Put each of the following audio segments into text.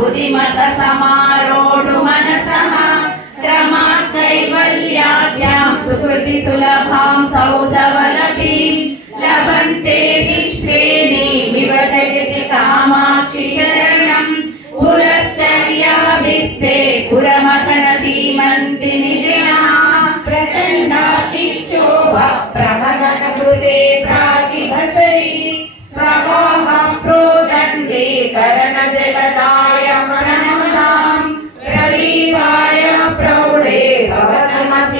బుధిమత సమారోడు మనసః రమా కైవల్యాభ్యాం సుకృతి సులభాం సౌదవలభీం లభంతే శ్రేణి విభజతి కామాక్షి చరణం పురశ్చర్యాభిస్తే పురమతన సీమంతి నిజనా ప్రచండాకిక్షోభ ప్రమదన కృతే ప్రాతిభసరి ప్రవాహ ప్రోదండే పర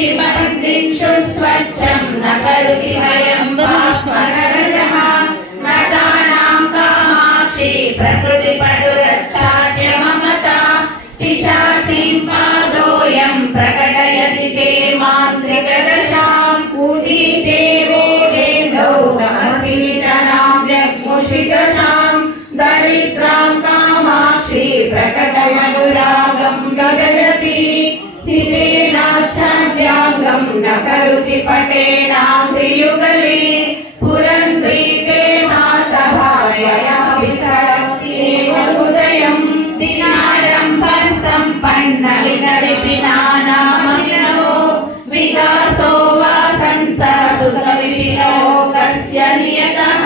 శివందింషు స్వచ్ఛం న కరుచి వయం భాస్వరజః నదానాం కామాక్షి ప్రకృతి పటురచ్చాట్య మమత పిశాచీం పాదోయం ప్రకటయతి తే మాంత్రికదశాం సితేనాచ్ఛాద్యాంగం న కరుచి పటేనాంద్రియుగలే పురంద్రీతే మాతః స్వయమపి సరస్యేవ హృదయం దినారంభ సంపన్నలిన విపినానామనినో వికాసో వాసంత సుఖ విపిలోకస్య నియతః